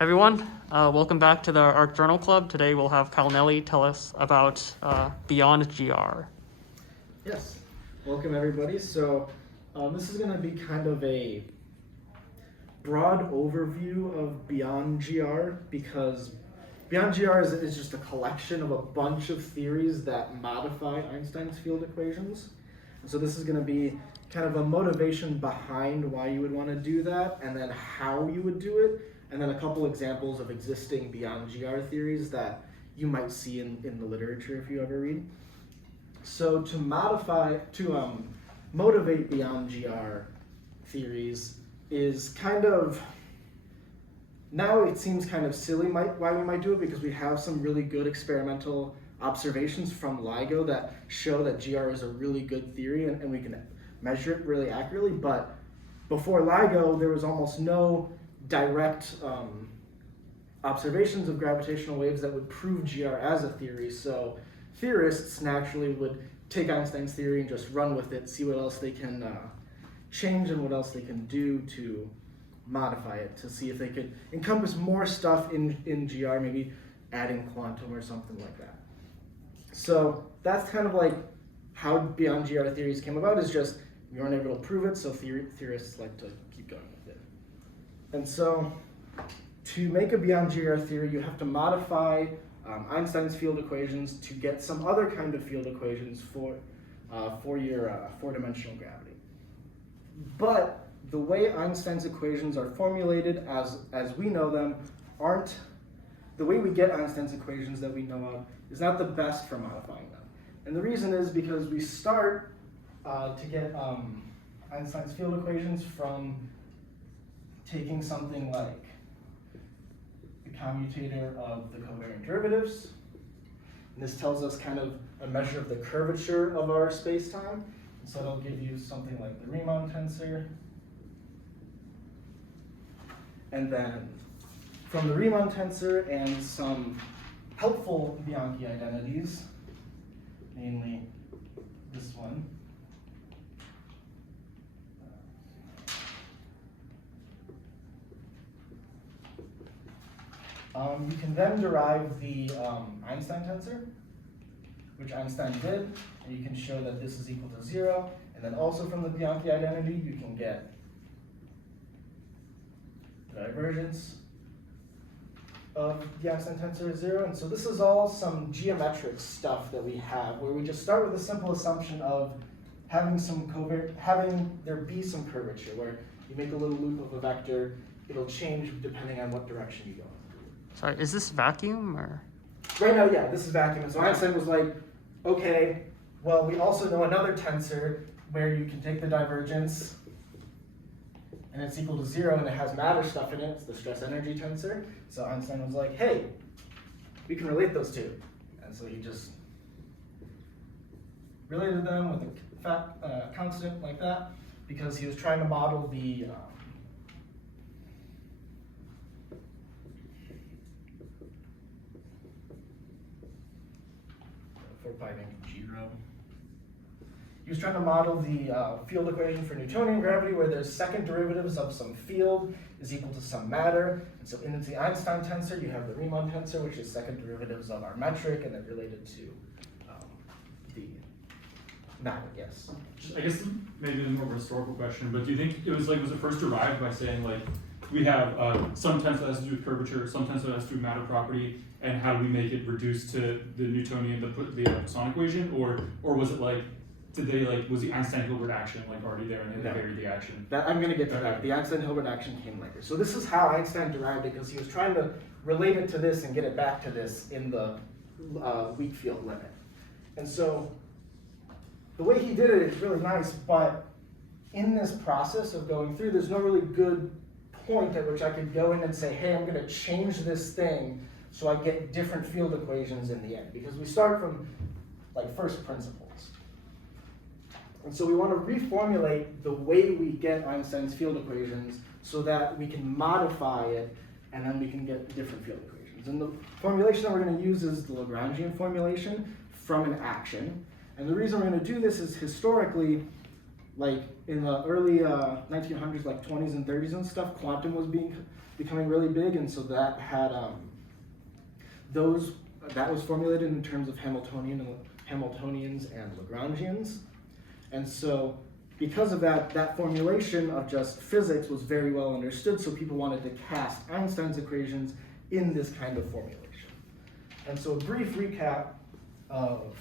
Everyone, welcome back to the Art Journal Club. Today we'll have Nelli tell us about Beyond GR. Yes, welcome everybody. So this is going to be kind of a broad overview of Beyond GR because Beyond GR is just a collection of a bunch of theories that modify Einstein's field equations. And so this is going to be kind of a motivation behind why you would want to do that and then how you would do it. And then a couple examples of existing Beyond GR theories that you might see in the literature if you ever read. So to motivate Beyond GR theories is kind of, now it seems kind of silly why we might do it, because we have some really good experimental observations from LIGO that show that GR is a really good theory and we can measure it really accurately. But before LIGO, there was almost no direct observations of gravitational waves that would prove GR as a theory. So theorists naturally would take Einstein's theory and just run with it, see what else they can change and what else they can do to modify it, to see if they could encompass more stuff in GR, maybe adding quantum or something like that. So that's kind of like how Beyond GR theories came about, is just we weren't able to prove it, so theorists like to keep going with it. And so to make a Beyond GR theory, you have to modify Einstein's field equations to get some other kind of field equations for your four-dimensional gravity. But the way Einstein's equations are formulated as we know them the way we get Einstein's equations that we know of is not the best for modifying them. And the reason is because we start to get Einstein's field equations from taking something like the commutator of the covariant derivatives. And this tells us kind of a measure of the curvature of our space-time. So it'll give you something like the Riemann tensor. And then from the Riemann tensor and some helpful Bianchi identities, namely this one, you can then derive the Einstein tensor, which Einstein did, and you can show that this is equal to 0. And then also from the Bianchi identity, you can get the divergence of the Einstein tensor is 0. And so this is all some geometric stuff that we have, where we just start with a simple assumption of having there be some curvature, where you make a little loop of a vector, it'll change depending on what direction you go. Sorry, is this vacuum or? Right now, yeah, this is vacuum. And so Einstein was like, okay, well, we also know another tensor where you can take the divergence and it's equal to 0 and it has matter stuff in it. It's the stress energy tensor. So Einstein was like, hey, we can relate those two. And so he just related them with a constant like that, because he was trying to model the He was trying to model the field equation for Newtonian gravity, where there's second derivatives of some field is equal to some matter. And so in the Einstein tensor, you have the Riemann tensor, which is second derivatives of our metric, and then related to the matter, yes. I guess maybe a more of a historical question, but do you think was it first derived by saying we have some tensor that has to do with curvature, some tensor that has to do with matter property, and how do we make it reduce to the Newtonian, the Poisson equation, or was it was the Einstein-Hilbert action already there and they varied the action? I'm going to get to that. The Einstein-Hilbert action came later. So this is how Einstein derived it, because he was trying to relate it to this and get it back to this in the weak field limit. And so the way he did it is really nice, but in this process of going through, there's no really good point at which I could go in and say, hey, I'm going to change this thing so I get different field equations in the end, because we start from first principles. And so we want to reformulate the way we get Einstein's field equations so that we can modify it and then we can get different field equations. And the formulation that we're going to use is the Lagrangian formulation from an action. And the reason we're going to do this is historically, in the early 1900s, 20s and 30s and stuff, quantum was being becoming really big, and so that had that was formulated in terms of Hamiltonians and Lagrangians, and so because of that, that formulation of just physics was very well understood. So people wanted to cast Einstein's equations in this kind of formulation. And so a brief recap of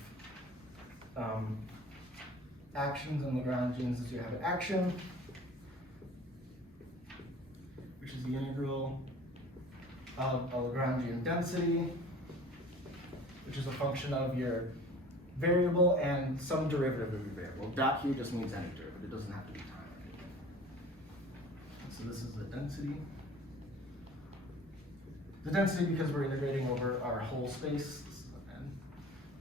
actions and Lagrangians is you have an action, which is the integral of a Lagrangian density, which is a function of your variable and some derivative of your variable. Dot here just means any derivative, it doesn't have to be time or anything. So this is the density. The density because we're integrating over our whole space, this is an n.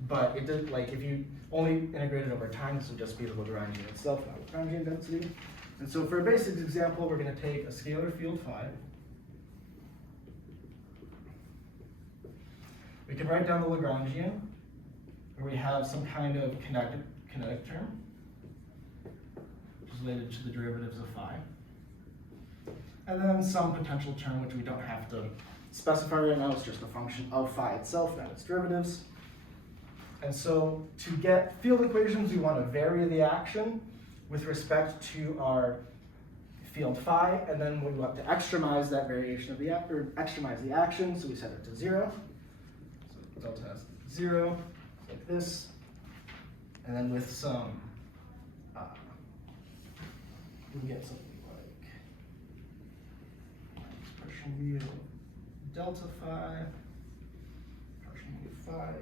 But it did, like, if you only integrated over time, this would just be the Lagrangian itself, not Lagrangian density. And so for a basic example, we're going to take a scalar field phi. We can write down the Lagrangian, where we have some kind of kinetic term, which is related to the derivatives of phi. And then some potential term, which we don't have to specify right now, it's just a function of phi itself, not its derivatives. And so to get field equations, we want to vary the action with respect to our field phi, and then we want to extremize that variation of the extremize the action, so we set it to 0. So delta has 0, like this, and then with some, we get something like expression mu delta phi, expression mu phi,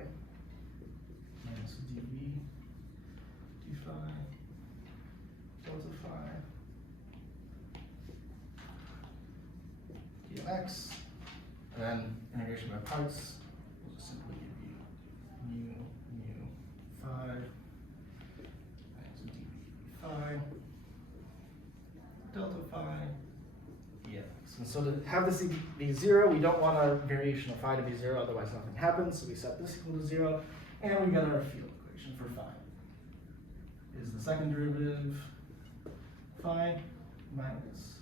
minus dv d phi delta phi dx, and then integration by parts will just simply give you mu phi minus dv phi delta phi dx. And so to have this be 0, we don't want our variation of phi to be 0, otherwise nothing happens. So we set this equal to 0, and we get our field equation for phi. Is the second derivative phi minus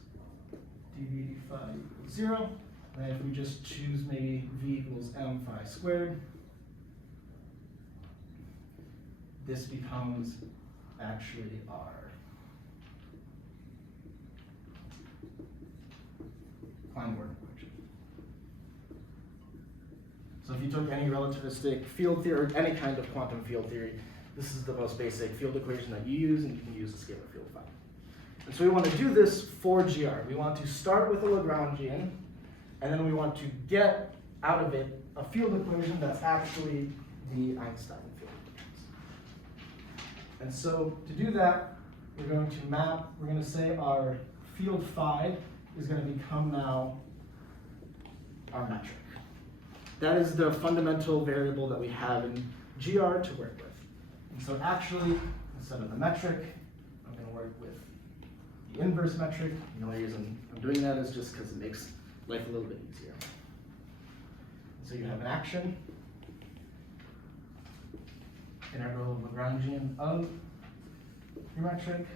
dv phi equals 0. And if we just choose maybe v equals m phi squared, this becomes actually our Klein-Gordon equation. So if you took any relativistic field theory or any kind of quantum field theory, this is the most basic field equation that you use, and you can use the scalar field phi. And so we want to do this for GR. We want to start with a Lagrangian, and then we want to get out of it a field equation that's actually the Einstein field equations. And so to do that, we're going to say our field phi is going to become now our metric. That is the fundamental variable that we have in GR to work with. And so actually, instead of the metric, I'm going to work with the inverse metric. The only reason I'm doing that is just because it makes life a little bit easier. So you have an action, integral of Lagrangian of your metric,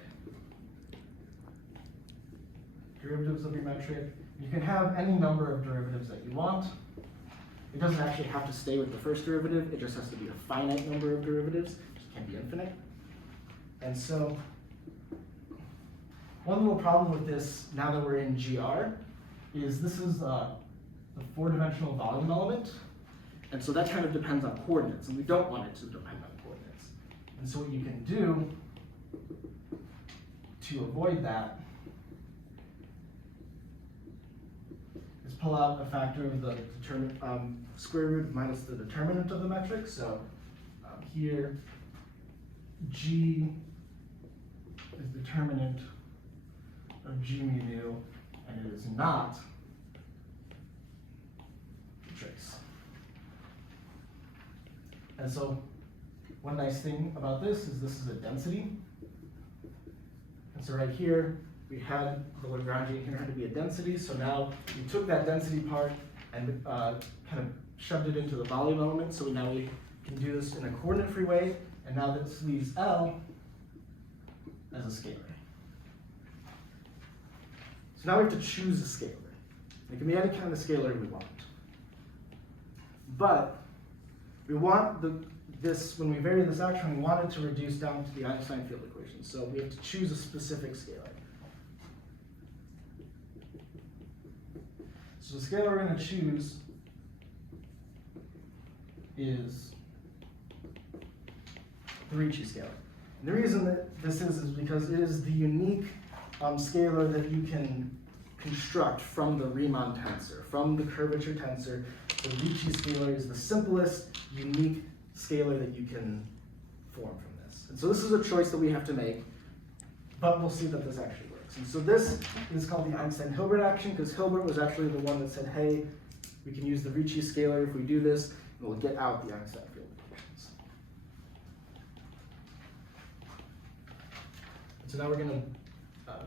derivatives of your metric. You can have any number of derivatives that you want. It doesn't actually have to stay with the first derivative, it just has to be a finite number of derivatives, which can be infinite. And so, one little problem with this, now that we're in GR, is this is the 4-dimensional volume element, and so that kind of depends on coordinates, and we don't want it to depend on coordinates. And so what you can do to avoid that is pull out a factor of the square root minus the determinant of the metric. So here, G is determinant of G mu nu, and it is not the trace. And so one nice thing about this is a density. And so right here, we had the Lagrangian here had to be a density, so now we took that density part and kind of shoved it into the volume element, so now we can do this in a coordinate-free way, and now this leaves L as a scalar. So now we have to choose a scalar. It can be any kind of scalar we want. But we want this, when we vary this action, we want it to reduce down to the Einstein field equation. So we have to choose a specific scalar. So the scalar we're going to choose is the Ricci scalar. And the reason that this is because it is the unique scalar that you can construct from the Riemann tensor, from the curvature tensor. The Ricci scalar is the simplest, unique scalar that you can form from this. And so this is a choice that we have to make, but we'll see that this actually works. And so this is called the Einstein-Hilbert action, because Hilbert was actually the one that said, hey, we can use the Ricci scalar if we do this, and we'll get out the Einstein field equations. So now we're going to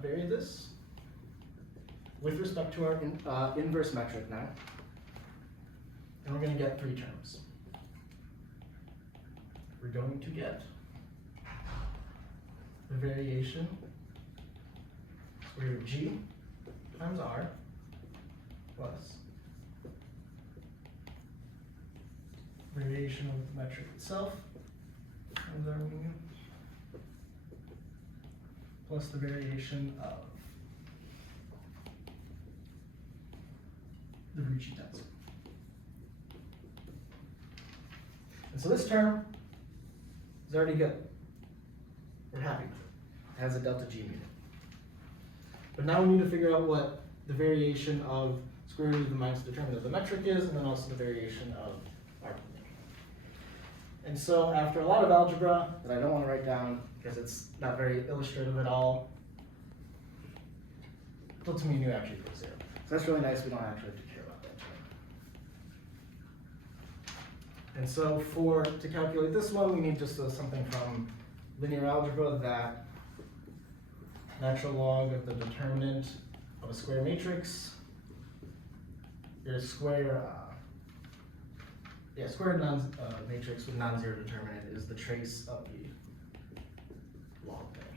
vary this with respect to our inverse metric now. And we're going to get 3 terms. We're going to get the variation square root of g times r plus variation of the metric itself times r mu plus the variation of the Ricci tensor. And so this term is already good. We're happy with it. It has a delta G unit. But now we need to figure out what the variation of square root of the minus determinant of the metric is, and then also the variation of our. And so after a lot of algebra that I don't want to write down because it's not very illustrative at all, delta mu nu actually equals 0. So that's really nice. We don't actually have to care about that term. And so to calculate this one, we need just something from linear algebra, that natural log of the determinant of a square matrix is square matrix with non-zero determinant is the trace of the log thing.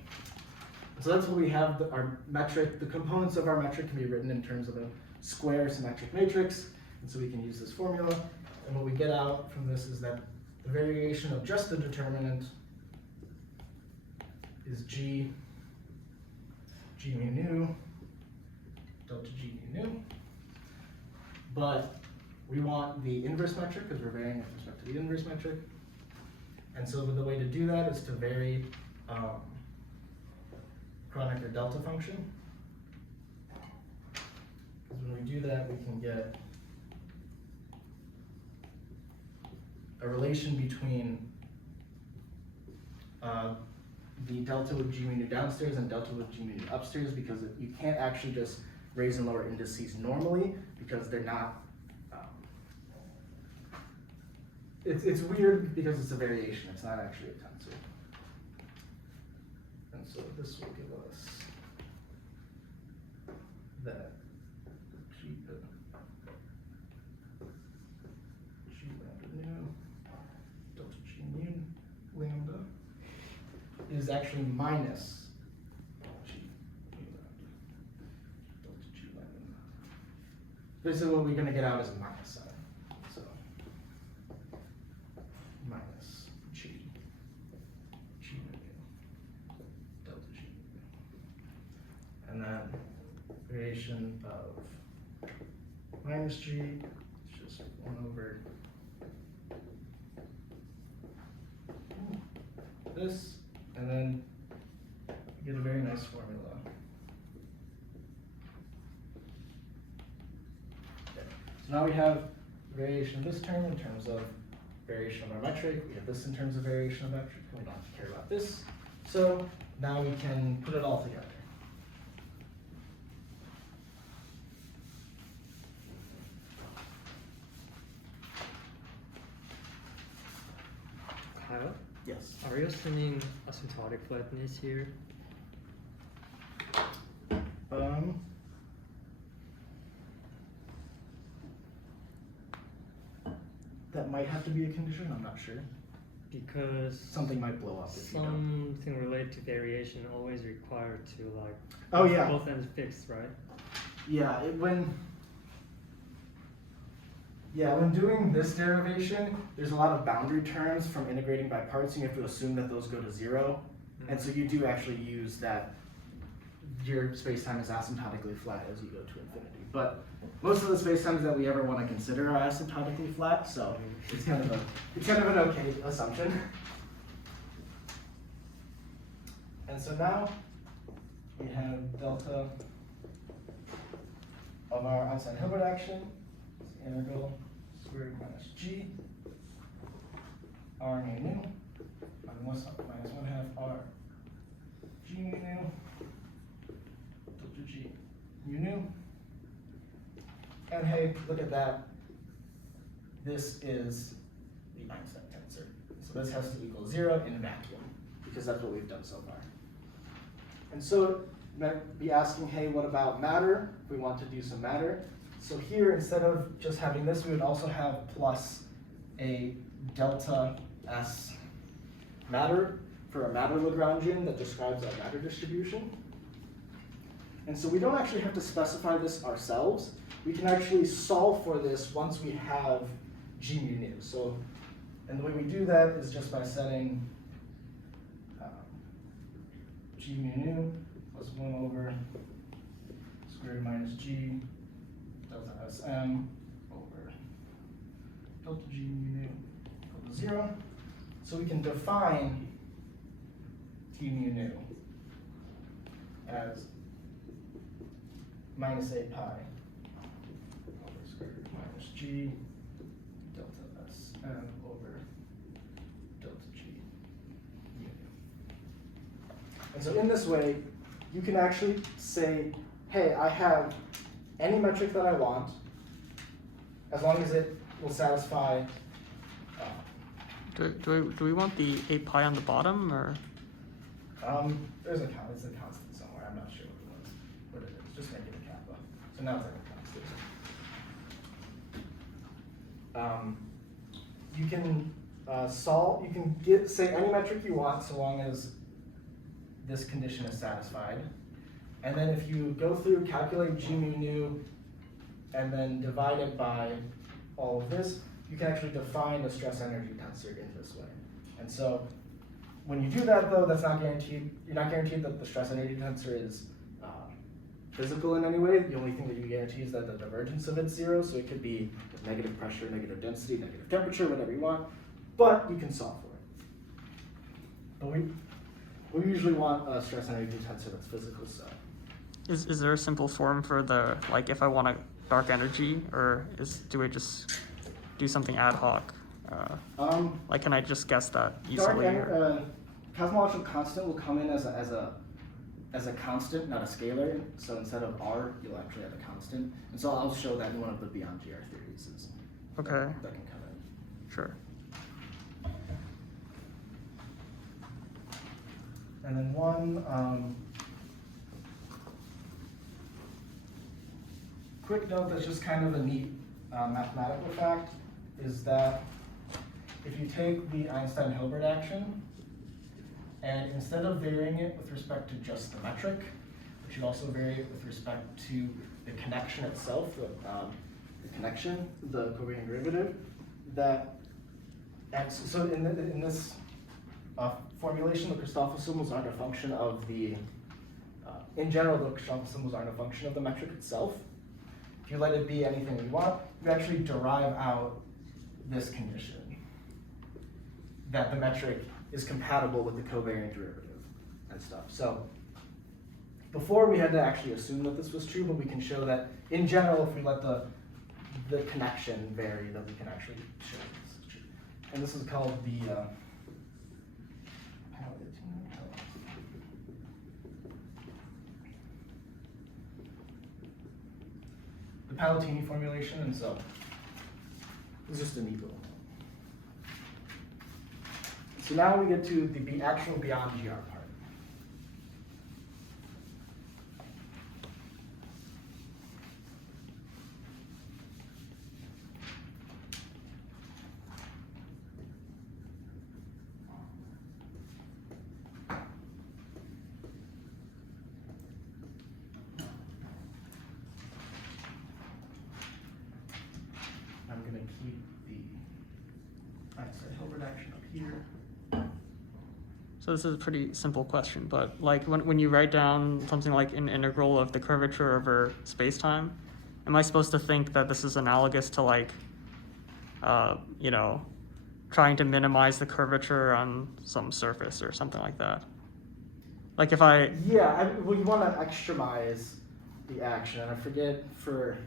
So that's what we have. Our metric, the components of our metric can be written in terms of a square symmetric matrix, and so we can use this formula. And what we get out from this is that the variation of just the determinant is g mu nu, delta g mu nu. But we want the inverse metric because we're varying with respect to the inverse metric. And so the way to do that is to vary Kronecker delta function. Because when we do that, we can get a relation between the delta with g mu nu downstairs and delta with g mu nu upstairs, because you can't actually just raise and lower indices normally because they're not. It's weird because it's a variation. It's not actually a tensor. And so this will give us that g lambda nu delta g mu lambda is actually minus g mu lambda delta g lambda. Basically, what we're going to get out is a minus sign. So minus g mu delta g mu, and then variation of minus g is just 1 over this, and then you get a very nice formula. Okay. So now we have variation of this term in terms of variation of our metric. We have this in terms of variation of metric, and we don't have to care about this. So now we can put it all together. Kyle, Yes. are you assuming asymptotic flatness here? That might have to be a condition. I'm not sure. Because Something might blow up if you don't. something related to variation always required to like Oh, yeah. both ends fixed, right? Yeah, Yeah, when doing this derivation, there's a lot of boundary terms from integrating by parts, and you have to assume that those go to 0. And so you do actually use that your spacetime is asymptotically flat as you go to infinity. But most of the spacetimes that we ever want to consider are asymptotically flat, so it's kind of an okay assumption. And so now we have delta of our Einstein-Hilbert action is integral square root minus g r mu nu minus 1/2 r g mu nu delta g mu nu. And hey, look at that. This is the Einstein tensor. So this has to equal 0 in vacuum, because that's what we've done so far. And so you might be asking, hey, what about matter? If we want to do some matter. So here, instead of just having this, we would also have plus a delta S matter for a matter Lagrangian that describes our matter distribution. And so we don't actually have to specify this ourselves. We can actually solve for this once we have g mu nu. So, and the way we do that is just by setting g mu nu plus 1 over square root minus g delta Sm over delta g mu nu equal to 0. So we can define t mu nu as minus 8 pi over square root minus g delta Sm over delta g mu nu. And so in this way, you can actually say, hey, I have any metric that I want, as long as it will satisfy. Do we want the 8 pi on the bottom, or? There's a constant somewhere. I'm not sure what it is. Just make it a kappa. So now it's like a constant. You can solve. You can say any metric you want, so long as this condition is satisfied. And then if you go through, calculate g mu nu, and then divide it by all of this, you can actually define the stress energy tensor in this way. And so when you do that, though, that's not guaranteed. You're not guaranteed that the stress energy tensor is physical in any way. The only thing that you guarantee is that the divergence of it's 0. So it could be negative pressure, negative density, negative temperature, whatever you want. But you can solve for it. But we usually want a stress energy tensor that's physical. So Is there a simple form for the, like, if I want a dark energy, or do we just do something ad hoc? Like, can I just guess that easily? Cosmological constant will come in as a constant, not a scalar. So instead of r, you'll actually have a constant. And so I'll show that in one of the beyond GR theories. Okay. That can come in. Sure. And then one quick note that's just kind of a neat mathematical fact is that if you take the Einstein-Hilbert action, and instead of varying it with respect to just the metric, but you also vary it with respect to the connection itself, the connection, the covariant derivative, so in this formulation, the Christoffel symbols aren't a function of the, in general, the Christoffel symbols aren't a function of the metric itself. If you let it be anything you want, you actually derive out this condition, that the metric is compatible with the covariant derivative and stuff. So before we had to actually assume that this was true, but we can show that in general, if we let the connection vary, that we can actually show this is true. And this is called the Palatini formulation, and so it's just a neat little. So now we get to the actual beyond GR part. I'm going to Hilbert action up here. So this is a pretty simple question, but like when you write down something like an integral of the curvature over space-time, am I supposed to think that this is analogous to like, you know, trying to minimize the curvature on some surface or something like that? Like if I... Yeah, well, you want to extremize the action, and I forget for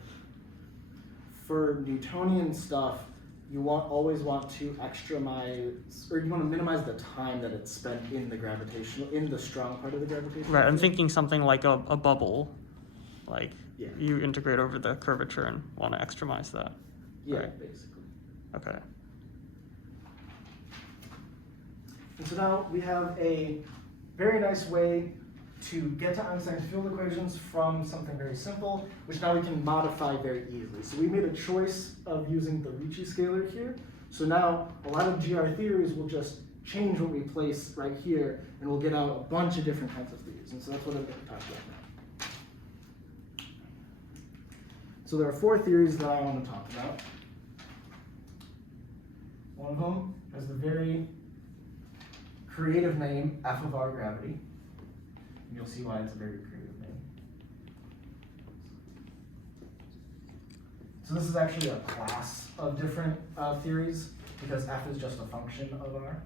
Newtonian stuff, you always want to extremize, or you want to minimize the time that it's spent in the strong part of the gravitational. Right, I'm thinking something like a bubble, like Yeah. you integrate over the curvature and want to extremize that. Yeah, Right. basically. Okay. And so now we have a very nice way to get to Einstein's field equations from something very simple, which now we can modify very easily. So we made a choice of using the Ricci scalar here. So now a lot of GR theories will just change what we place right here, and we'll get out a bunch of different kinds of theories. And so that's what I'm going to talk about now. So there are 4 theories that I want to talk about. One of them has the very creative name F of R gravity. You'll see why it's a very creative name. So this is actually a class of different theories because F is just a function of R.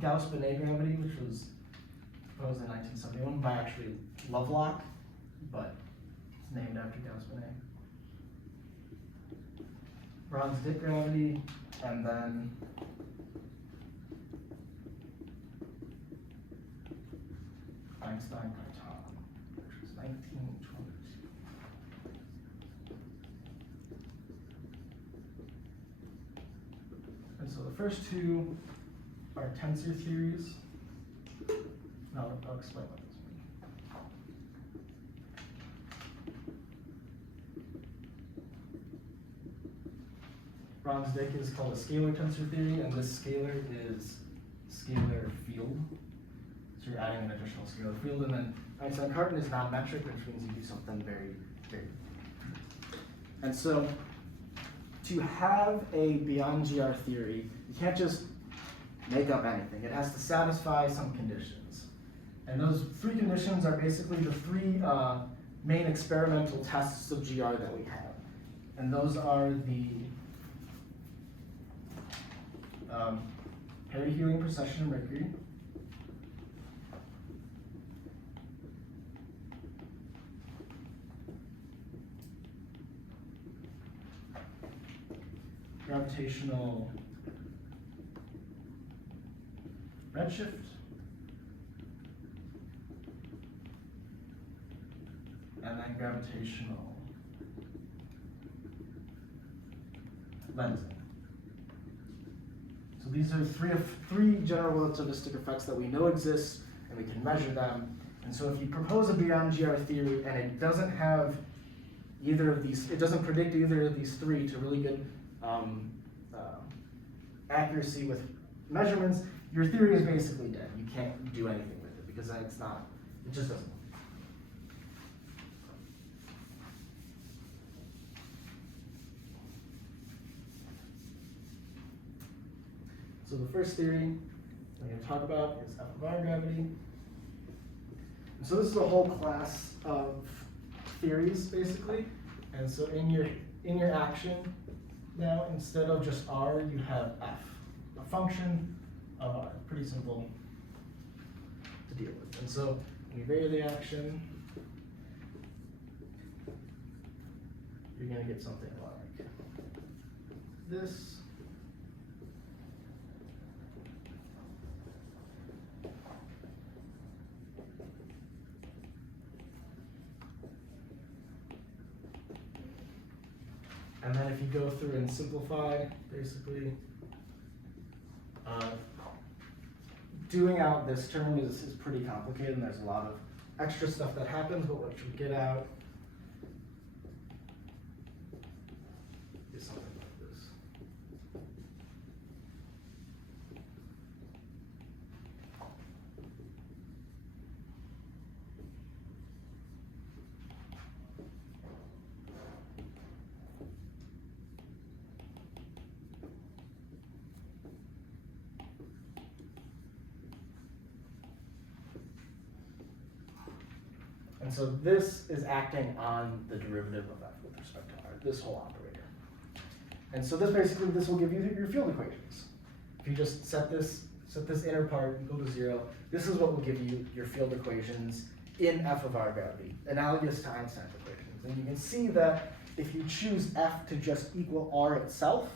Gauss-Bonnet gravity, which was proposed in 1971 by actually Lovelock, but it's named after Gauss-Bonnet. Bronsted gravity, and then Einstein-Python, which was 1922. And so the first 2 are tensor theories. Now I'll explain what this means. Bronsted is called a scalar tensor theory, and this scalar is scalar field. So you're adding an additional scalar field, and then Einstein-Cartan is non-metric, which means you do something very, very. And so to have a beyond GR theory, you can't just make up anything. It has to satisfy some conditions. And those 3 conditions are basically the 3 main experimental tests of GR that we have. And those are the perihelion precession of Mercury, gravitational redshift, and then gravitational lensing. So these are 3 general relativistic effects that we know exist, and we can measure them. And so if you propose a beyond GR theory and it doesn't have either of these, it doesn't predict either of these 3 to really good accuracy with measurements, your theory is basically dead. You can't do anything with it because it's not, it just doesn't work. So the first theory I'm going to talk about is F of R gravity. And so this is a whole class of theories, basically. And so in your action now, instead of just R, you have F, a function of R. Pretty simple to deal with. And so when you vary the action, you're going to get something like this. And then if you go through and simplify, basically, doing out this term is pretty complicated, and there's a lot of extra stuff that happens, but what you get out is something like this. And so this is acting on the derivative of f with respect to r, this whole operator. And so this will give you your field equations. If you just set this inner part equal to 0, this is what will give you your field equations in f of r gravity, analogous to Einstein's equations. And you can see that if you choose f to just equal r itself,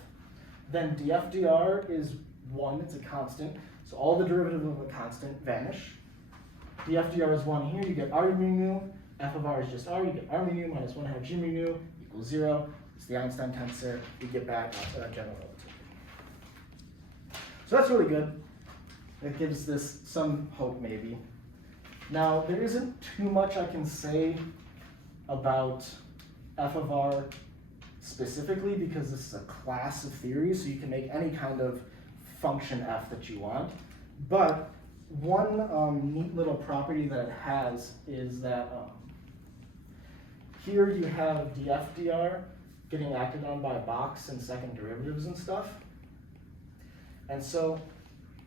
then df dr is 1, it's a constant. So all the derivatives of a constant vanish. Df dr is 1 here, you get r mu nu. F of r is just r, you get r mu nu minus 1 half g mu nu equals 0. It's the Einstein tensor, we get back general relativity. So that's really good. That gives this some hope, maybe. Now, there isn't too much I can say about f of r specifically because this is a class of theories, so you can make any kind of function f that you want. But one neat little property that it has is that here you have df dr getting acted on by a box and second derivatives and stuff. And so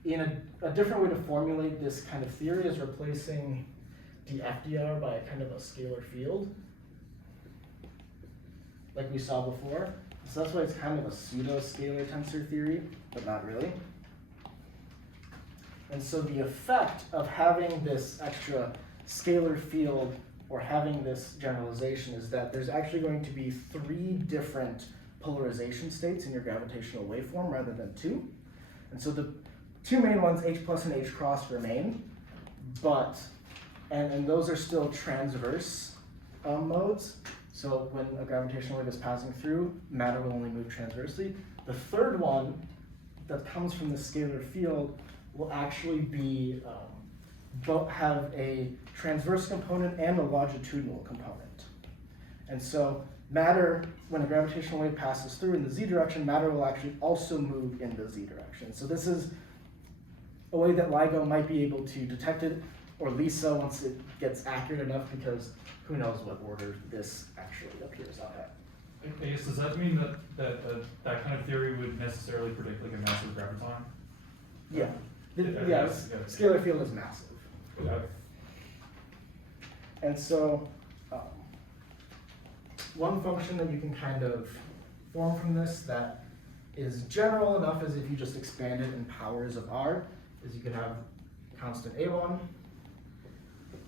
in a different way to formulate this kind of theory is replacing df dr by a kind of a scalar field, like we saw before. So that's why it's kind of a pseudo-scalar tensor theory, but not really. And so the effect of having this extra scalar field or having this generalization is that there's actually going to be 3 different polarization states in your gravitational waveform rather than 2. And so the 2 main ones, H plus and H cross, remain, but, and those are still transverse modes. So when a gravitational wave is passing through, matter will only move transversely. The third one that comes from the scalar field will actually be have a transverse component and a longitudinal component. And so matter, when a gravitational wave passes through in the z direction, matter will actually also move in the z direction. So this is a way that LIGO might be able to detect it, or LISA once it gets accurate enough, because who knows what order this actually appears out at. I guess, does that mean that kind of theory would necessarily predict like a massive graviton? Yeah. Yeah, Yes, yeah. scalar field is massive. Yeah. And so one function that you can kind of form from this that is general enough as if you just expand it in powers of r is you could have constant a1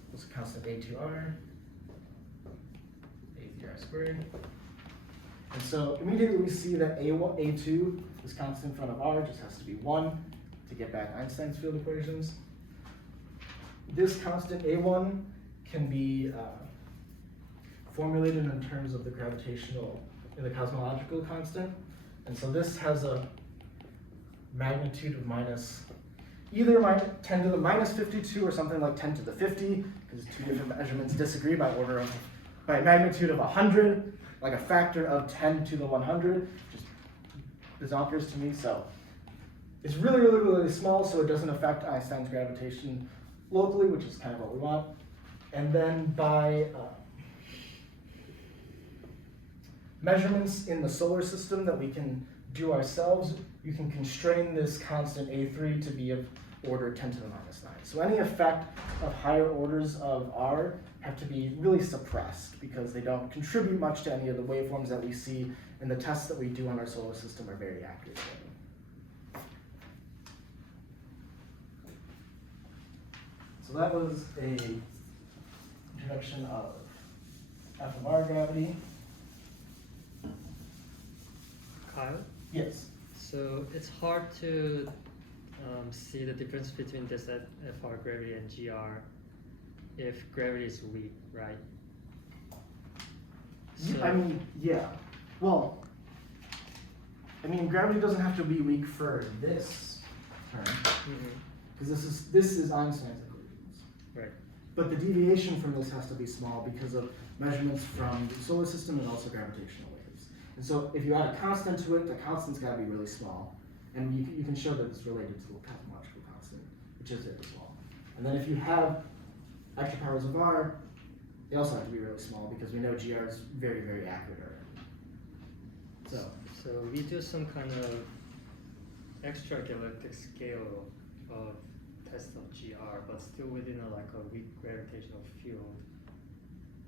plus constant a2r, a3r squared. And so immediately we see that a2 is constant in front of r, just has to be 1 to get back Einstein's field equations. This constant a1 can be formulated in terms of the the cosmological constant. And so this has a magnitude of either 10 to the minus 52 or something like 10 to the 50, because 2 different measurements disagree by a magnitude of 100, like a factor of 10 to the 100, which is bonkers to me. So it's really, really, really small, so it doesn't affect Einstein's gravitation locally, which is kind of what we want. And then by measurements in the solar system that we can do ourselves, you can constrain this constant A3 to be of order 10 to the minus 9. So any effect of higher orders of R have to be really suppressed because they don't contribute much to any of the waveforms that we see, and the tests that we do on our solar system are very accurate. So that was a introduction of f of r gravity. Kyle? Yes. So it's hard to see the difference between this FR gravity and GR if gravity is weak, right? So, I mean, yeah. Well, I mean, gravity doesn't have to be weak for this term, because this is Einstein's equations. right. But the deviation from this has to be small because of measurements from the solar system and also gravitational waves. And so if you add a constant to it, the constant's got to be really small. And you can show that it's related to the cosmological constant, which is very small. And then if you have extra powers of r, they also have to be really small because we know GR is very, very accurate already. So we do some kind of extra galactic scale of test of GR, but still within a weak gravitational field.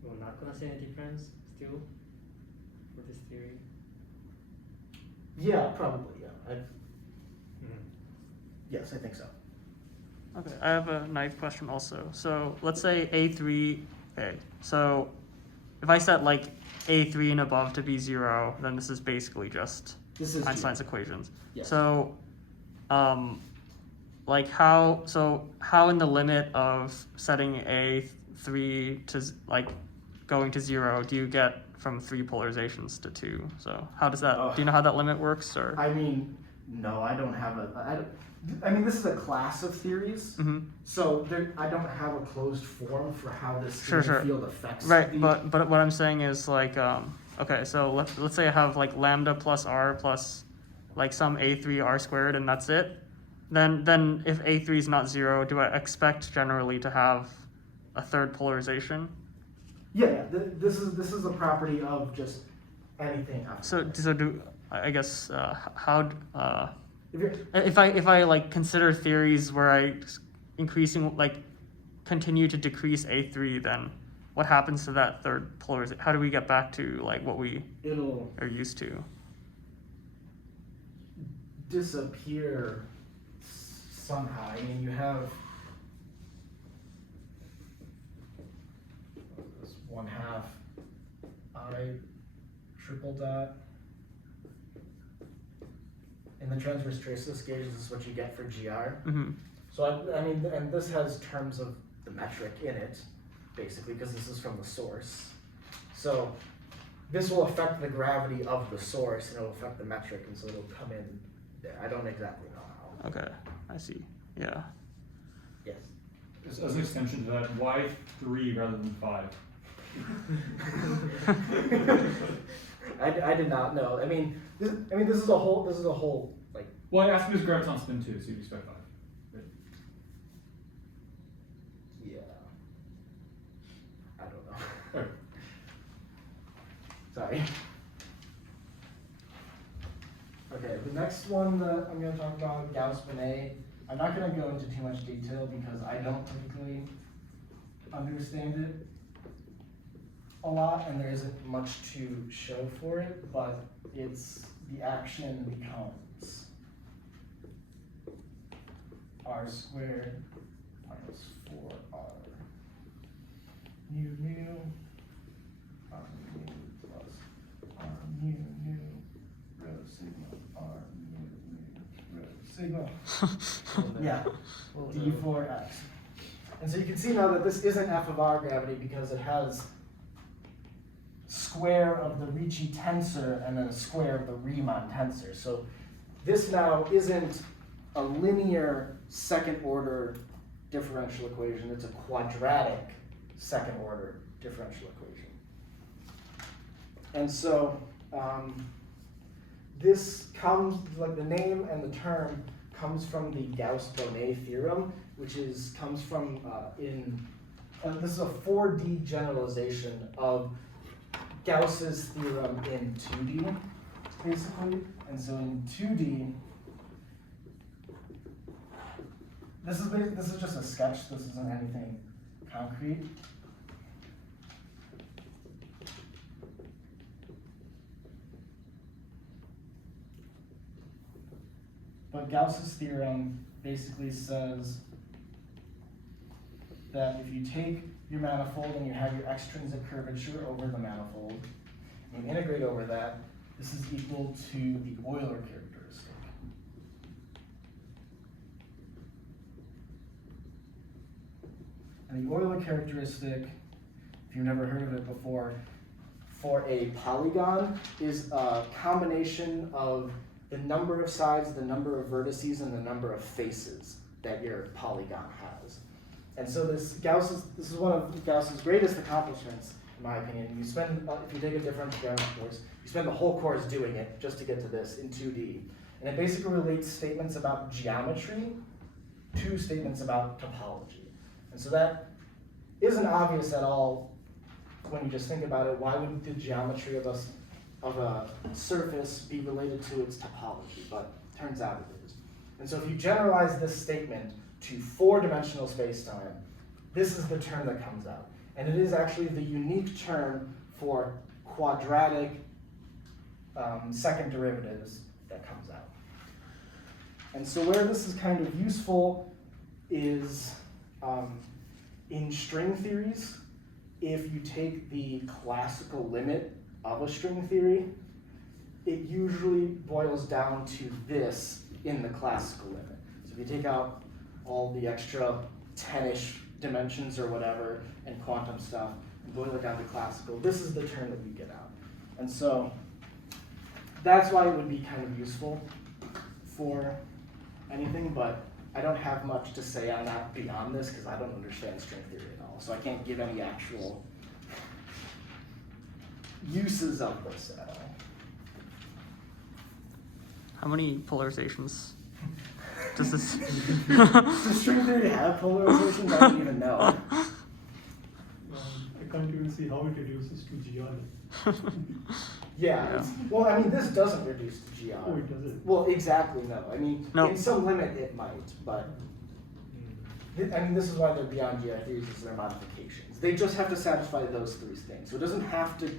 we're not gonna see any difference still for this theory. Yeah, probably. Yeah. Mhm. Yes, I think so. Okay, I have a naive question also. So let's say A3, okay, so if I set like A3 and above to be 0, then this is basically just This is Einstein's equations. Yes. So, like how in the limit of setting A3 to going to 0, do you get from 3 polarizations to 2? So how does that, do you know how that limit works, or? I mean, no, I don't have I mean, this is a class of theories, Mhm. so I don't have a closed form for how this Sure, theory sure. field affects Right, the... but what I'm saying is like, okay, so let's say I have like lambda plus r plus like some A3 r squared, and that's it. Then if A3 is not 0, do I expect generally to have a third polarization? Yeah, this is a property of just anything after. So do I guess how If you're, if I like consider theories where I continue to decrease A3, then what happens to that third polarization? How do we get back to like what we it'll are used to? disappear somehow. I mean, you have this 1/2 I triple dot. In the transverse traceless gauge, this is what you get for GR. Mm-hmm. So I mean, and this has terms of the metric in it, basically, because this is from the source. So this will affect the gravity of the source, and it'll affect the metric, and so it'll come in there. I don't exactly know how. Okay, I see. Yeah. Yes. As an extension to that, why 3 rather than 5? I did not know. I mean, this is a whole like. Well, I asked because graviton spin 2, so you'd expect 5. Right? Yeah. I don't know. Okay. Sorry. Okay, the next one that I'm going to talk about, Gauss-Bonnet. I'm not going to go into too much detail because I don't particularly understand it a lot, and there isn't much to show for it, but it's the action becomes r squared minus 4r mu r mu plus r mu rho sigma r mu rho sigma. Yeah, d4x. And so you can see now that this isn't f of r gravity because it has square of the Ricci tensor and then a square of the Riemann tensor. So this now isn't a linear second order differential equation, it's a quadratic second order differential equation. And so this comes, like the name and the term comes from the Gauss-Bonnet theorem, which comes from this is a 4D generalization of Gauss's theorem in 2D, basically. And so in 2D, this is just a sketch. This isn't anything concrete. But Gauss's theorem basically says that if you take your manifold and you have your extrinsic curvature over the manifold, and you integrate over that, this is equal to the Euler characteristic. And the Euler characteristic, if you've never heard of it before, for a polygon is a combination of the number of sides, the number of vertices, and the number of faces that your polygon has. And so this is one of Gauss's greatest accomplishments, in my opinion. You spend, if you take a differential geometry course, you spend the whole course doing it just to get to this in 2D. And it basically relates statements about geometry to statements about topology. And so that isn't obvious at all when you just think about it. Why would the geometry of a surface be related to its topology? But it turns out it is. And so if you generalize this statement to 4-dimensional spacetime, this is the term that comes out. And it is actually the unique term for quadratic second derivatives that comes out. And so where this is kind of useful is in string theories. If you take the classical limit of a string theory, it usually boils down to this in the classical limit. So if you take out all the extra 10-ish dimensions or whatever and quantum stuff and boil it down to classical, this is the term that you get out. And so that's why it would be kind of useful for anything, but I don't have much to say on that beyond this because I don't understand string theory at all. So I can't give any actual uses of this at all. How many polarizations does this? Does string theory have polarizations? I don't even know. I can't even see how it reduces to GR. Yeah. Yeah. Well, I mean, this doesn't reduce to GR. Oh, it doesn't. Well, exactly, no. I mean, No. in some limit it might, but I mean, this is why they're beyond GR theories, is they're modifications. They just have to satisfy those three things. So it doesn't have to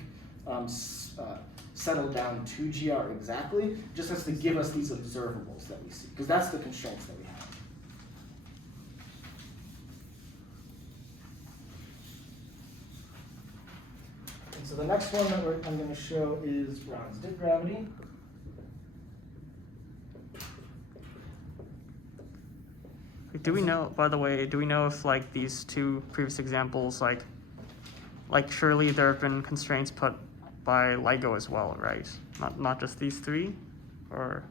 settle down to GR exactly, it just has to give us these observables that we see, because that's the constraints that we have. And so the next one that I'm going to show is Browns-Dick gravity. Do we know, by the way, do we know if like these two previous examples, like surely there have been constraints put by LIGO as well, right? Not just these three, or?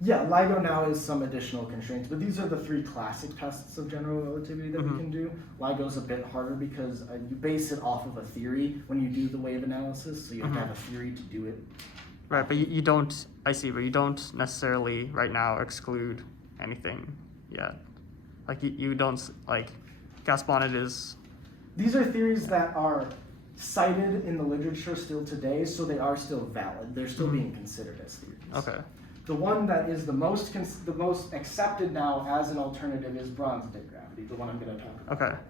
Yeah, LIGO now is some additional constraints, but these are the three classic tests of general relativity that we can do. LIGO's a bit harder because you base it off of a theory when you do the wave analysis, so you have to have a theory to do it. Right, but you don't, I see, but you don't necessarily right now exclude anything yet. Like you don't, like, gas bonded is. These are theories that are cited in the literature still today, so they are still valid. They're still being considered as theories. Okay. The one that is the most accepted now as an alternative is Browns-Dick gravity, the one I'm going to talk about. Okay. Right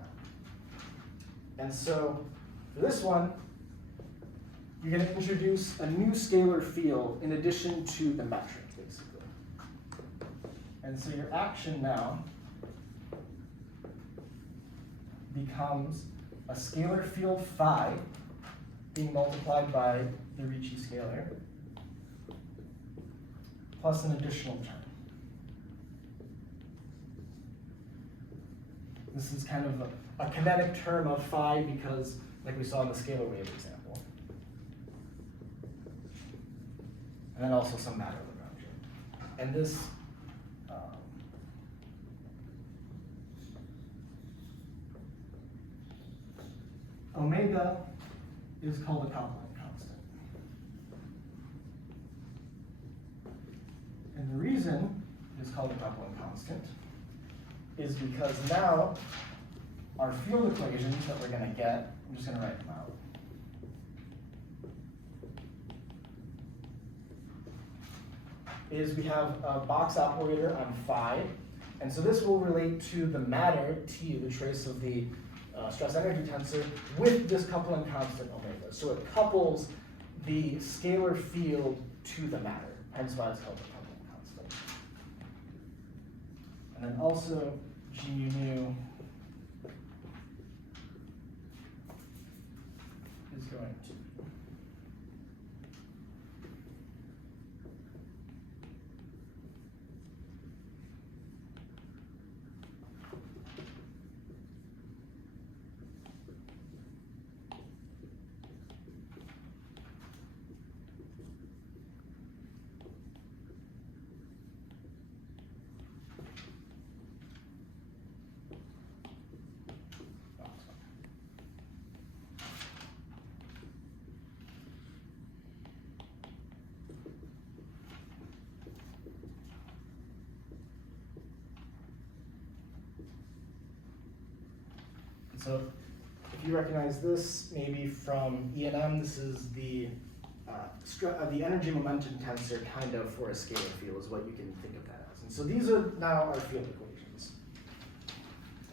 now. And so for this one, you're going to introduce a new scalar field in addition to the metric, basically. And so your action now becomes a scalar field phi being multiplied by the Ricci scalar plus an additional term. This is kind of a kinetic term of phi because, like we saw in the scalar wave example. And then also some matter Lagrangian. And this omega is called a coupling constant. And the reason it's called a coupling constant is because now our field equations that we're going to get, I'm just going to write them out. Is we have a box operator on phi, and so this will relate to the matter, T, the trace of the stress energy tensor, with this coupling constant omega. So it couples the scalar field to the matter, hence why it's called the coupling constant. And then also G mu is going to So if you recognize this, maybe from E&M, this is the energy momentum tensor kind of for a scalar field is what you can think of that as. And so these are now our field equations.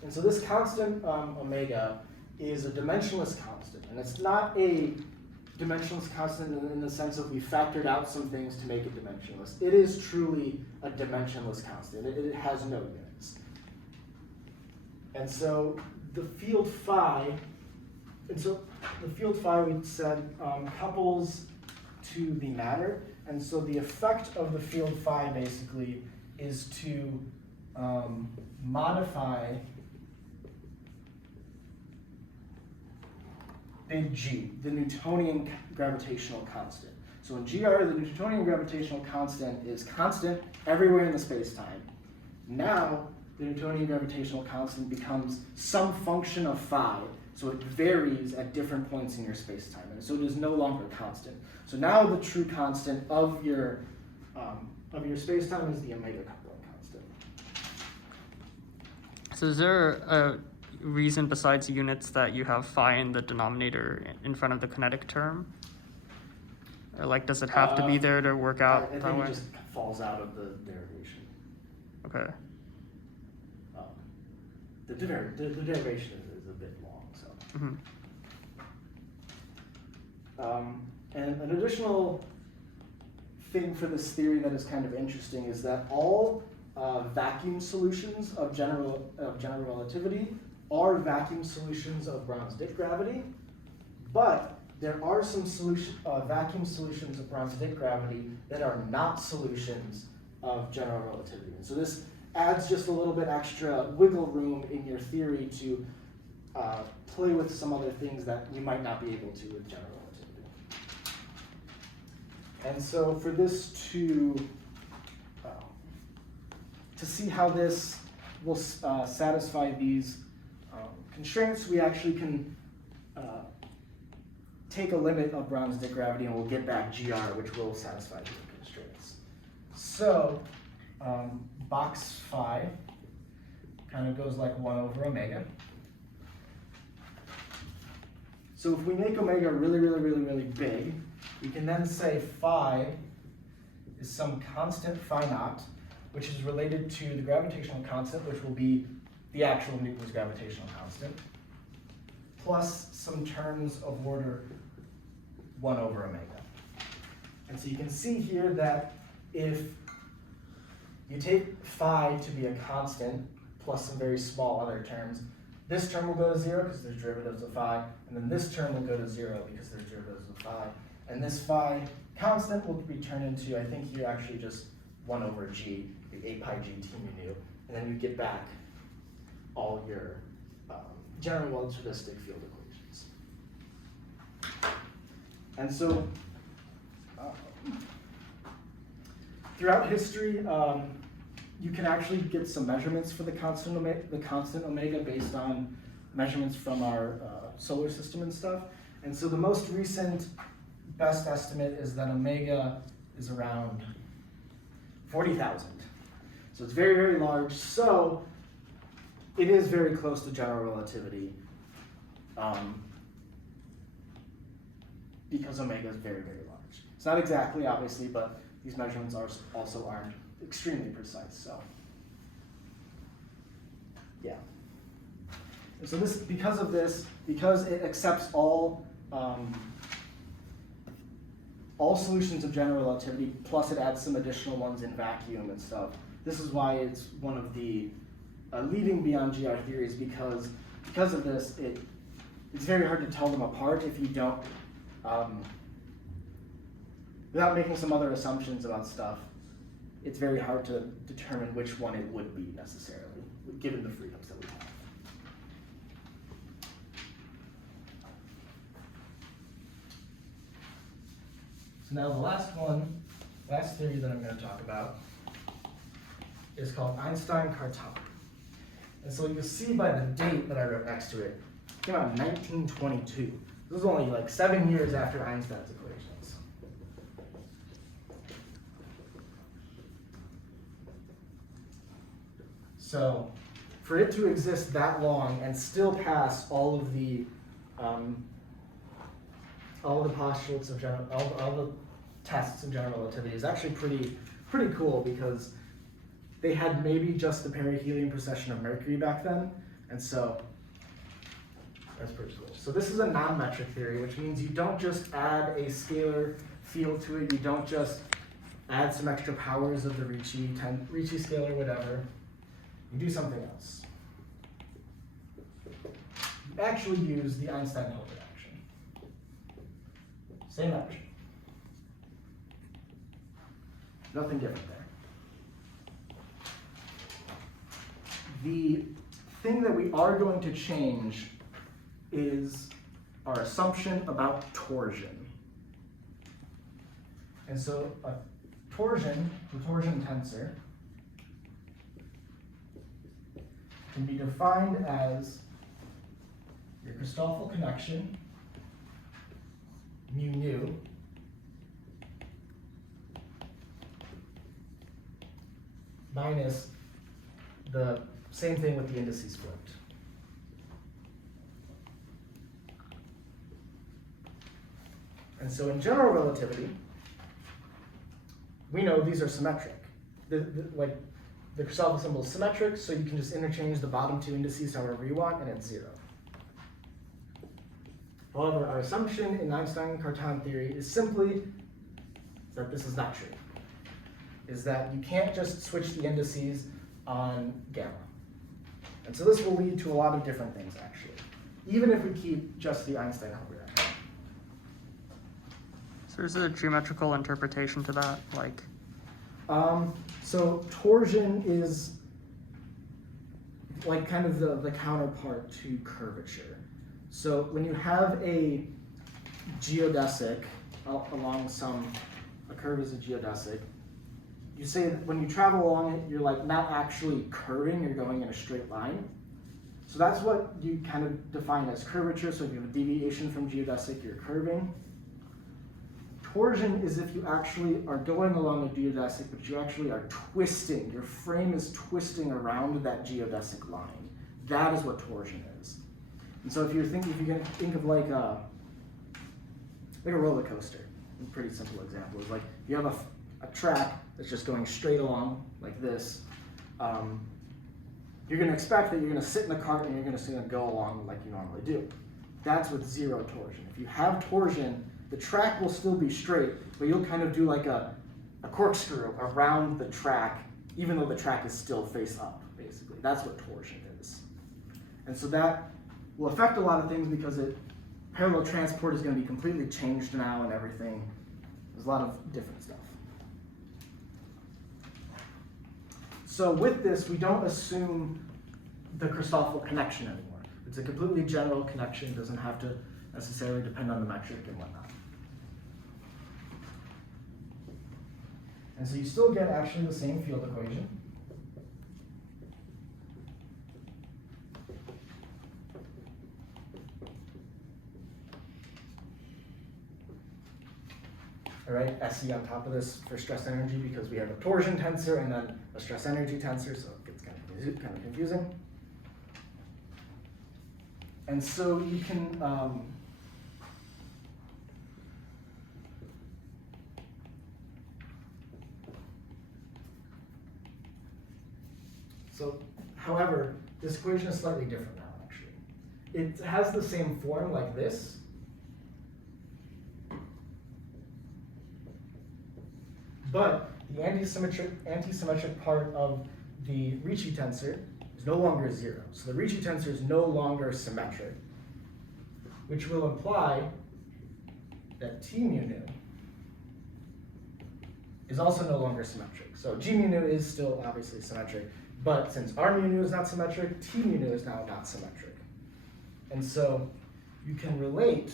And so this constant omega is a dimensionless constant. And it's not a dimensionless constant in the sense of we factored out some things to make it dimensionless. It is truly a dimensionless constant. It has no units. And so the field phi, we said couples to the matter. And so the effect of the field phi basically is to modify big G, the Newtonian gravitational constant. So in GR, the Newtonian gravitational constant is constant everywhere in the space-time. Now, the Newtonian gravitational constant becomes some function of phi, so it varies at different points in your space-time, and so it is no longer constant. So now the true constant of your space-time is the omega coupling constant. So is there a reason besides units that you have phi in the denominator in front of the kinetic term? Or like, does it have to be there to work out I that think way? it just falls out of the derivation. Okay. The derivation is a bit long, so. And an additional thing for this theory that is kind of interesting is that all vacuum solutions of general relativity are vacuum solutions of Browns-Dick gravity, but there are some vacuum solutions of Browns-Dick gravity that are not solutions of general relativity. And so this adds just a little bit extra wiggle room in your theory to play with some other things that you might not be able to with general relativity. And so for this to see how this will satisfy these constraints, we actually can take a limit of Browns-Dick gravity and we'll get back GR, which will satisfy the constraints. So box phi kind of goes like 1 over omega. So if we make omega really, really, really, really big, we can then say phi is some constant phi naught, which is related to the gravitational constant, which will be the actual Newton's gravitational constant, plus some terms of order 1 over omega. And so you can see here that if you take phi to be a constant, plus some very small other terms, this term will go to 0 because there's derivatives of phi, and then this term will go to 0 because there's derivatives of phi. And this phi constant will be turned into, I think here actually just 1 over g, the 8 pi g t mu nu, and then you get back all your general relativistic field equations. And so throughout history, you can actually get some measurements for the constant omega based on measurements from our solar system and stuff. And so the most recent best estimate is that omega is around 40,000. So it's very, very large. So it is very close to general relativity because omega is very, very large. It's not exactly, obviously, but these measurements also aren't extremely precise. So yeah. And so because it accepts all solutions of general relativity, plus it adds some additional ones in vacuum and stuff. This is why it's one of the leading beyond GR theories, because of this, it's very hard to tell them apart if you don't, without making some other assumptions about stuff. It's very hard to determine which one it would be necessarily, given the freedoms that we have. So now the last theory that I'm going to talk about is called Einstein-Cartan. And so you'll see by the date that I wrote next to it, it came out in 1922. This is only like 7 years after Einstein's equations. So for it to exist that long and still pass all of the postulates of all the tests of general relativity is actually pretty cool, because they had maybe just the perihelion precession of Mercury back then, and so That's pretty cool. So this is a non-metric theory, which means you don't just add a scalar field to it. You don't just add some extra powers of the Ricci scalar, whatever. You do something else. You actually use the Einstein-Hilbert action. Same action. Nothing different there. The thing that we are going to change is our assumption about torsion. And so a torsion, the torsion tensor, can be defined as your Christoffel connection, mu nu, minus the same thing with the indices flipped. And so in general relativity, we know these are symmetric. Like the Christoffel symbol is symmetric, so you can just interchange the bottom two indices however you want, and it's 0. However, our assumption in Einstein-Cartan theory is simply that this is not true. Is that you can't just switch the indices on gamma. And so this will lead to a lot of different things, actually, even if we keep just the Einstein-Hilbert action. So there's a geometrical interpretation to that, like? So torsion is like kind of the counterpart to curvature. So when you have a geodesic along a curve is a geodesic, you say that when you travel along it, you're like not actually curving, you're going in a straight line. So that's what you kind of define as curvature. So if you have a deviation from geodesic, you're curving. Torsion is if you actually are going along a geodesic, but you actually are twisting. Your frame is twisting around that geodesic line. That is what torsion is. And so if you can think of like a roller coaster, a pretty simple example is like you have a track that's just going straight along like this. You're going to expect that you're going to sit in the cart and you're going to go along like you normally do. That's with zero torsion. If you have torsion, the track will still be straight, but you'll kind of do like a corkscrew around the track, even though the track is still face up, basically. That's what torsion is. And so that will affect a lot of things because parallel transport is going to be completely changed now and everything. There's a lot of different stuff. So with this, we don't assume the Christoffel connection anymore. It's a completely general connection. It doesn't have to necessarily depend on the metric and whatnot. And so you still get actually the same field equation. All right, SE on top of this for stress energy because we have a torsion tensor and then a stress energy tensor, so it gets kind of confusing. And so you can however, this equation is slightly different now, actually. It has the same form like this, but the antisymmetric part of the Ricci tensor is no longer 0. So the Ricci tensor is no longer symmetric, which will imply that T mu nu is also no longer symmetric. So G mu nu is still obviously symmetric, but since R mu nu is not symmetric, T mu nu is now not symmetric. And so you can relate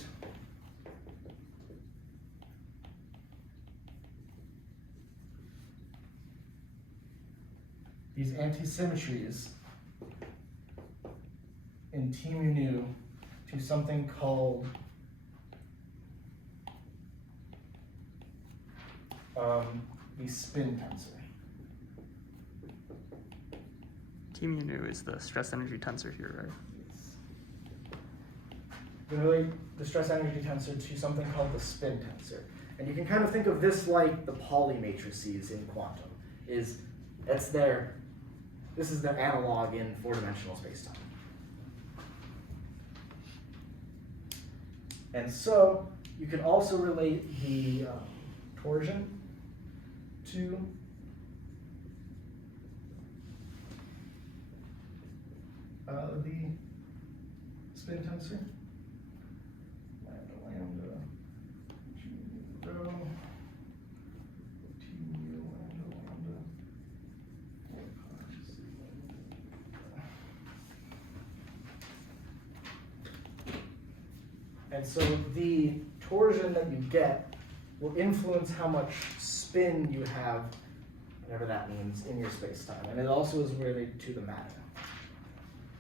these antisymmetries in T mu nu to something called the spin tensor. T mu nu is the stress energy tensor here, right? You can relate the stress energy tensor to something called the spin tensor. And you can kind of think of this like the Pauli matrices in quantum. This is their analog in 4-dimensional spacetime. And so you can also relate the torsion to the spin tensor. Lambda, G rho, T mu lambda. And so the torsion that you get will influence how much spin you have, whatever that means, in your space-time. And it also is related to the matter.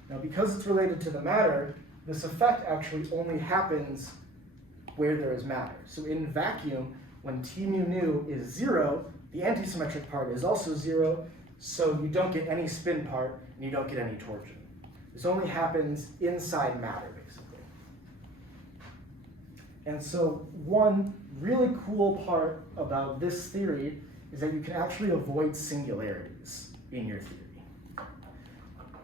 Now, because it's related to the matter, this effect actually only happens where there is matter. So in vacuum, when T mu nu is 0, the antisymmetric part is also 0, so you don't get any spin part, and you don't get any torsion. This only happens inside matter, basically. And so one really cool part about this theory is that you can actually avoid singularities in your theory.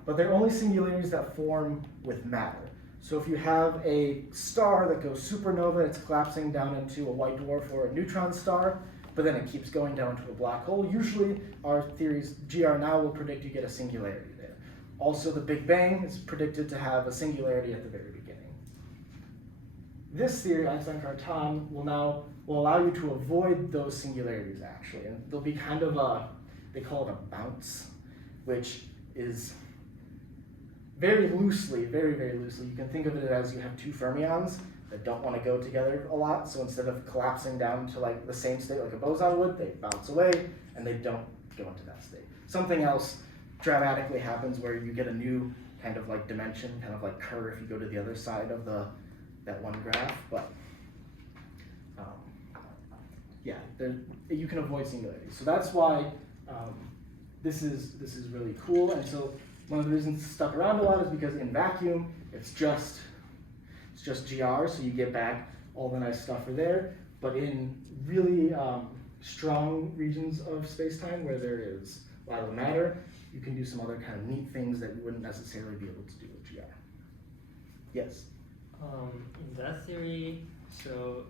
But they're only singularities that form with matter. So if you have a star that goes supernova, it's collapsing down into a white dwarf or a neutron star, but then it keeps going down to a black hole, usually our theories, GR now, will predict you get a singularity there. Also, the Big Bang is predicted to have a singularity at the very beginning. This theory, Einstein-Cartan, will allow you to avoid those singularities, actually. And there'll be kind of they call it a bounce, which is very loosely, very, very loosely, you can think of it as you have two fermions that don't want to go together a lot. So instead of collapsing down to like the same state like a boson would, they bounce away and they don't go into that state. Something else dramatically happens where you get a new kind of like dimension, kind of like curve if you go to the other side of that one graph. But yeah, you can avoid singularities. So that's why this is really cool. And so one of the reasons it's stuck around a lot is because in vacuum, it's just GR, so you get back all the nice stuff are there. But in really strong regions of space-time where there is a lot of matter, you can do some other kind of neat things that you wouldn't necessarily be able to do with GR. Yes? In that theory, so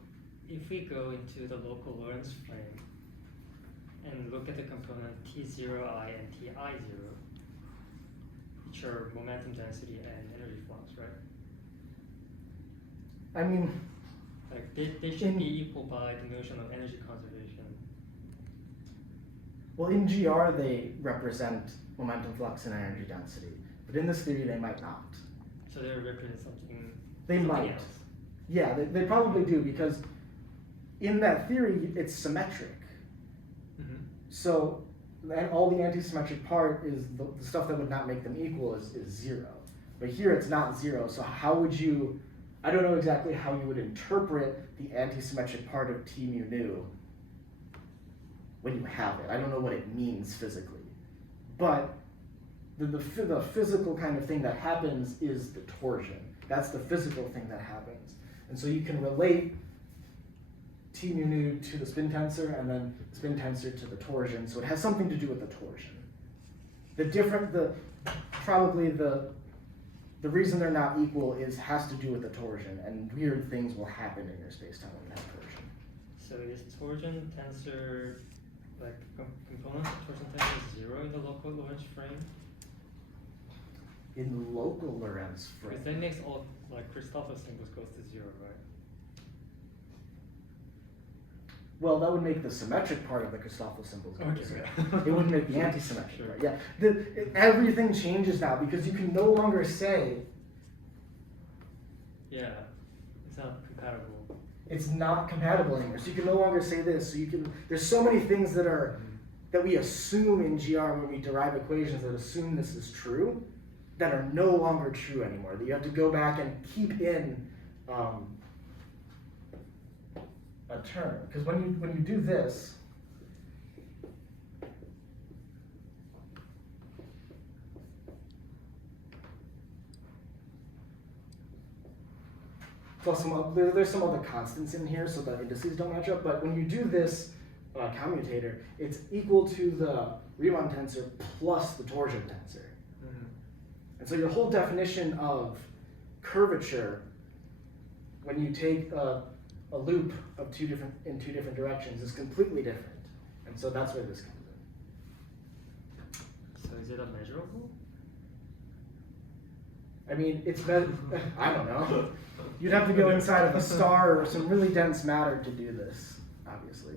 if we go into the local Lorentz frame and look at the component T0I and Ti0, which are momentum density and energy flux, right? I mean, like they should be equal by the notion of energy conservation. well, in GR they represent momentum flux and energy density, but in this theory they might not. So they represent something. They might. Else. Yeah, they probably do, because in that theory it's symmetric. Mm-hmm. So, and all the antisymmetric part is the stuff that would not make them equal is 0. But here it's not 0, so how would you, I don't know exactly how you would interpret the antisymmetric part of T mu nu when you have it. I don't know what it means physically. But the physical kind of thing that happens is the torsion. That's the physical thing that happens. And so you can relate T mu nu to the spin tensor and then the spin tensor to the torsion. So it has something to do with the torsion. The reason they're not equal has to do with the torsion, and weird things will happen in your space-time when you have torsion. So is torsion tensor, like component of torsion tensor is 0 in the local Lorentz frame? In the local Lorentz frame. Because that makes all like Christoffel symbols goes to 0, right? Well, that would make the symmetric part of the Christoffel symbols go to Okay. 0. It wouldn't make the antisymmetric Sure. part. Yeah, everything changes now because you can no longer say Yeah, it's not compatible. it's not compatible anymore. So you can no longer say this. So there's so many things that we assume in GR when we derive equations that assume this is true, that are no longer true anymore. That you have to go back and keep in a term. Because when you do this, plus there's some other constants in here, so the indices don't match up. But when you do this commutator, it's equal to the Riemann tensor plus the torsion tensor. And so your whole definition of curvature when you take a loop of in two different directions is completely different. And so that's where this comes in. So is it a measurable? I mean, I don't know. You'd have to go inside of a star or some really dense matter to do this, obviously.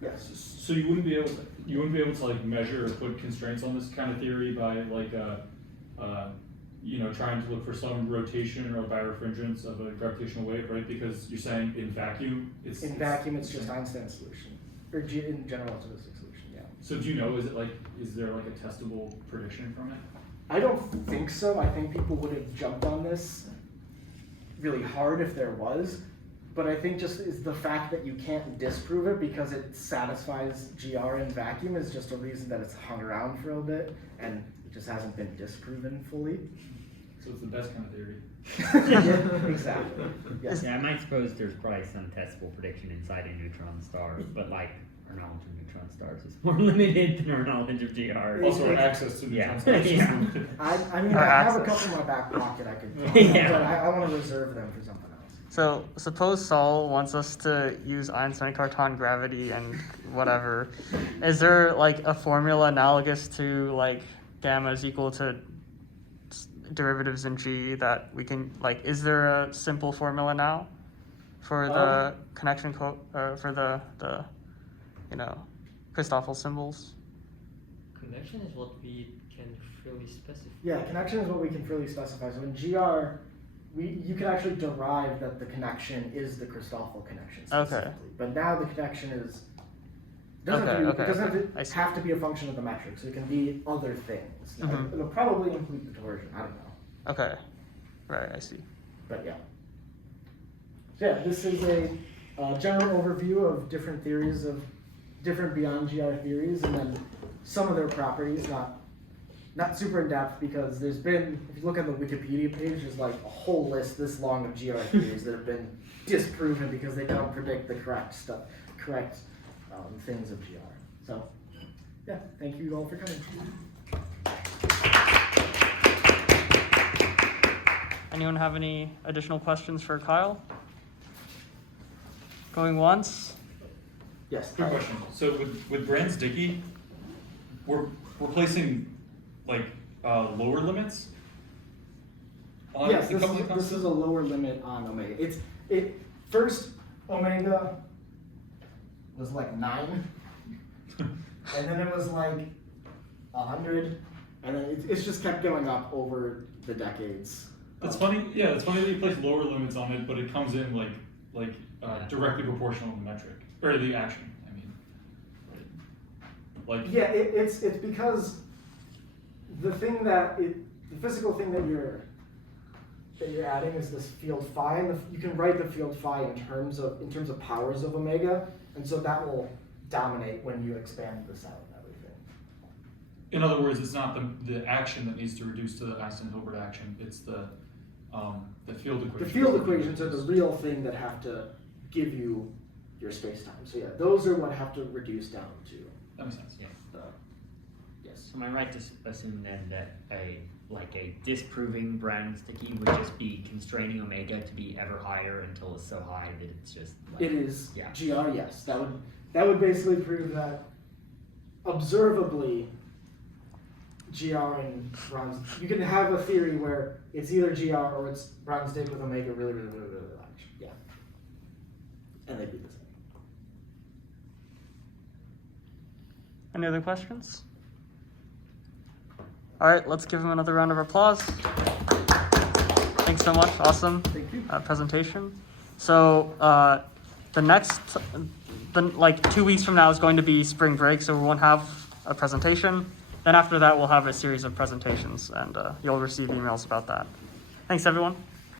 Yes. So you wouldn't be able to like measure or put constraints on this kind of theory by like trying to look for some rotation or birefringence of a gravitational wave, right? Because you're saying in vacuum, it's it's just Einstein's solution, or in general relativistic solution. Yeah. So do you know? Is there like a testable prediction from it? I don't think so. I think people would have jumped on this really hard if there was. But I think just is the fact that you can't disprove it because it satisfies GR in vacuum is just a reason that it's hung around for a bit and it just hasn't been disproven fully. So it's the best kind of theory. Yeah, exactly. Yes. Yeah, I might suppose there's probably some testable prediction inside a neutron star, but like our knowledge of neutron stars is more limited than our knowledge of GR. Also, our access to Yeah. neutron stars. Yeah. I mean, I have a couple in my back pocket I could talk Yeah. but I want to reserve them for something else. So suppose Saul wants us to use Einstein-Cartan gravity and whatever. Is there like a formula analogous to like gamma is equal to derivatives in G that we can like? Is there a simple formula now for the connection for the Christoffel symbols? Connection is what we can freely specify. Yeah, connection is what we can freely specify. So in GR, you can actually derive that the connection is the Christoffel connection specifically. Okay. But now the connection is I doesn't see. have to be a function of the metric, so it can be other things. Mhm. It'll probably include the torsion. I don't know, Okay, right. I see. but yeah. So yeah, this is a general overview of different theories of different beyond GR theories, and then some of their properties. Not super in depth because there's been, if you look at the Wikipedia page, there's like a whole list this long of GR theories that have been disproven because they don't predict the correct things of GR. So, yeah, thank you all for coming. Anyone have any additional questions for Kyle? Going once? Yes. Quick question. So with Brand-Sticky, we're placing like lower limits on Yes, the coupling this constant? is a lower limit on omega. First omega was like 9, and then it was like 100, and then it's just kept going up over the decades. That's funny. Yeah, it's funny that you place lower limits on it, but it comes in like directly proportional to the metric or the action. I mean, right? Like Yeah, it's because the physical thing that you're adding is this field phi, and you can write the field phi in terms of powers of omega, and so that will dominate when you expand this out and everything. in other words, it's not the action that needs to reduce to the Einstein-Hilbert action. It's the field equation. The field equations are the real thing that have to give you your space-time. So yeah, those are what have to reduce down to. That makes sense. Yeah. Yes. So am I right to assume then that a disproving Brown-Sticky would just be constraining omega to be ever higher until it's so high that it's just like, It is yeah. GR, yes. That would basically prove that observably GR and Brown's, you can have a theory where it's either GR or it's Brown-Stick with omega really, really, really, really large. Yeah. And they'd be the same. Any other questions? All right, let's give him another round of applause. Thanks so much. Awesome Thank you. presentation. So like 2 weeks from now is going to be spring break, so we won't have a presentation. Then after that, we'll have a series of presentations, and you'll receive emails about that. Thanks, everyone.